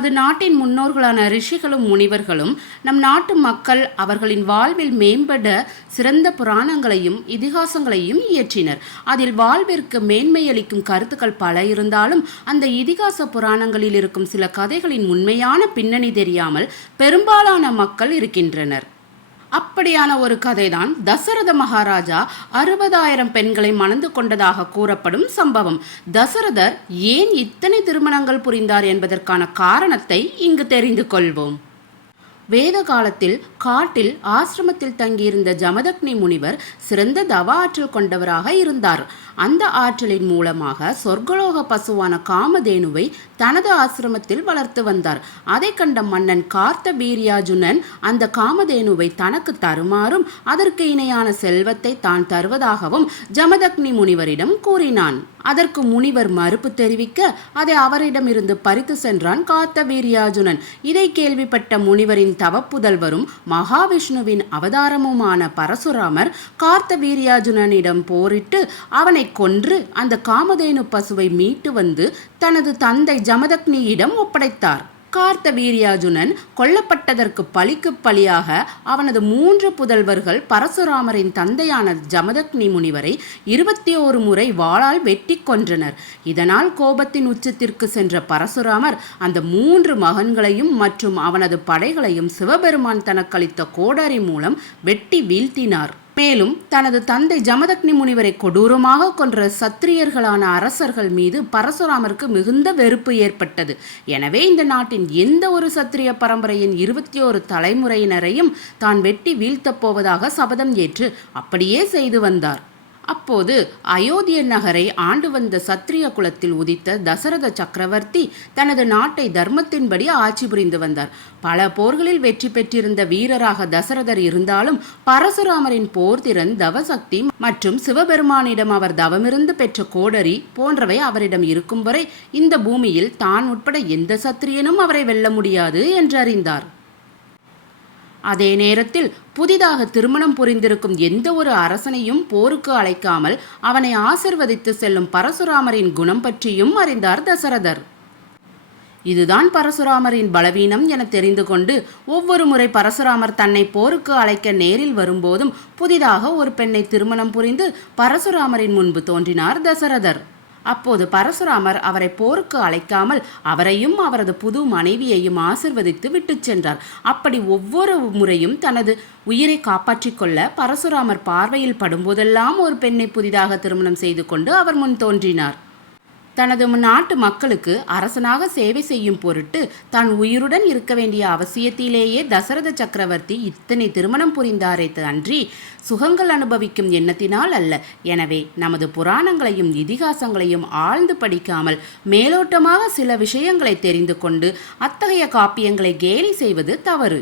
நமது நாட்டின் முன்னோர்களான ரிஷிகளும் முனிவர்களும் நம் நாட்டு மக்கள் அவர்களின் வாழ்வில் மேம்பட சிறந்த புராணங்களையும் இதிகாசங்களையும் இயற்றினர். அதில் வாழ்விற்கு மேன்மையளிக்கும் கருத்துக்கள் பல இருந்தாலும் அந்த இதிகாச புராணங்களில் இருக்கும் சில கதைகளின் உண்மையான பின்னணி தெரியாமல் பெரும்பாலான மக்கள் இருக்கின்றனர். அப்படியான ஒரு கதைதான். தசரத மகாராஜா அறுபதாயிரம் பெண்களை மணந்து கொண்டதாக கூறப்படும் சம்பவம். தசரதர் ஏன் இத்தனை திருமணங்கள் புரிந்தார் என்பதற்கான காரணத்தை இங்கு தெரிந்து கொள்வோம். வேத காலத்தில் காட்டில் ஆசிரமத்தில் தங்கியிருந்த ஜமதக்னி முனிவர் சிறந்த தவ ஆற்றல் கொண்டவராக இருந்தார். அந்த ஆற்றலின் மூலமாக சொர்க்கலோக பசுவான காமதேனுவை தனது ஆசிரமத்தில் வளர்த்து வந்தார். அதை கண்ட மன்னன் கார்த்த வீரியாஜுனன் அந்த காமதேனுவை தனக்கு தருமாறும் அதற்கு இணையான செல்வத்தை தான் தருவதாகவும் ஜமதக்னி முனிவரிடம் கூறினான். அதற்கு முனிவர் மறுப்பு தெரிவிக்க அதை அவரிடமிருந்து பறித்து சென்றான் காத்த வீரியாஜுனன் இதை கேள்விப்பட்ட முனிவரின் தவப்புதல்வரும் மகாவிஷ்ணுவின் அவதாரமுமான பரசுராமர் கார்த்த வீரியாஜுனனிடம் போரிட்டு அவனை கொன்று அந்த காமதேனு பசுவை மீட்டு வந்து தனது தந்தை ஜமதக்னியிடம் ஒப்படைத்தார். கார்த்த வீரியாஜுனன் கொல்லப்பட்டதற்கு பழிக்கு பழியாக அவனது மூன்று புதல்வர்கள் பரசுராமரின் தந்தையான ஜமதக்னி முனிவரை இருபத்தி ஓரு முறை வாளால் வெட்டி கொன்றனர். இதனால் கோபத்தின் உச்சத்திற்கு சென்ற பரசுராமர் அந்த மூன்று மகன்களையும் மற்றும் அவனது படைகளையும் சிவபெருமான் தனக்களித்த கோடாரி மூலம் வெட்டி வீழ்த்தினார். மேலும் தனது தந்தை ஜமதக்னி முனிவரை கொடூரமாக கொன்ற சத்திரியர்களான அரசர்கள் மீது பரசுராமருக்கு மிகுந்த வெறுப்பு ஏற்பட்டது. எனவே இந்த நாட்டின் எந்த ஒரு சத்திரிய பரம்பரையின் இருபத்தி ஒரு தலைமுறையினரையும் தான் வெட்டி வீழ்த்தப் போவதாக சபதம் ஏற்று அப்படியே செய்து வந்தார். அப்போது அயோத்திய நகரை ஆண்டு வந்த சத்திரிய குலத்தில் உதித்த தசரத சக்கரவர்த்தி தனது நாட்டை தர்மத்தின்படி ஆட்சி புரிந்து வந்தார். பல போர்களில் வெற்றி பெற்றிருந்த வீரராக தசரதர் இருந்தாலும் பரசுராமரின் போர்திறன் தவசக்தி மற்றும் சிவபெருமானிடம் அவர் தவமிருந்து பெற்ற கோடரி போன்றவை அவரிடம் இருக்கும் வரை இந்த பூமியில் தான் உட்பட எந்த சத்திரியனும் அவரை வெல்ல முடியாது என்றறிந்தார். அதே நேரத்தில் புதிதாக திருமணம் புரிந்திருக்கும் எந்த ஒரு அரசனையும் போருக்கு அழைக்காமல் அவனை ஆசிர்வதித்து செல்லும் பரசுராமரின் குணம் பற்றியும் அறிந்தார் தசரதர். இதுதான் பரசுராமரின் பலவீனம் என தெரிந்து கொண்டு ஒவ்வொரு முறை பரசுராமர் தன்னை போருக்கு அழைக்க நேரில் வரும்போதும் புதிதாக ஒரு பெண்ணை திருமணம் புரிந்து பரசுராமரின் முன்பு தோன்றினார் தசரதர். அப்போது பரசுராமர் அவரை போருக்கு அழைக்காமல் அவரையும் அவரது புது மனைவியையும் ஆசிர்வதித்து விட்டுச் சென்றார். அப்படி ஒவ்வொரு முறையும் தனது உயிரை காப்பாற்றிக் கொள்ள பரசுராமர் பார்வையில் படும்போதெல்லாம் ஒரு பெண்ணை புதிதாக திருமணம் செய்து கொண்டு அவர் முன் தோன்றினார். தனது நாட்டு மக்களுக்கு அரசனாக சேவை செய்யும் பொருட்டு தான் உயிருடன் இருக்க வேண்டிய அவசியத்திலேயே தசரத சக்கரவர்த்தி இத்தனை திருமணம் புரிந்தாரே அன்றி சுகங்கள் அனுபவிக்கும் எண்ணத்தினால் அல்ல. எனவே நமது புராணங்களையும் இதிகாசங்களையும் ஆழ்ந்து படிக்காமல் மேலோட்டமாக சில விஷயங்களை தெரிந்து கொண்டு அத்தகைய காப்பியங்களை கேலி செய்வது தவறு.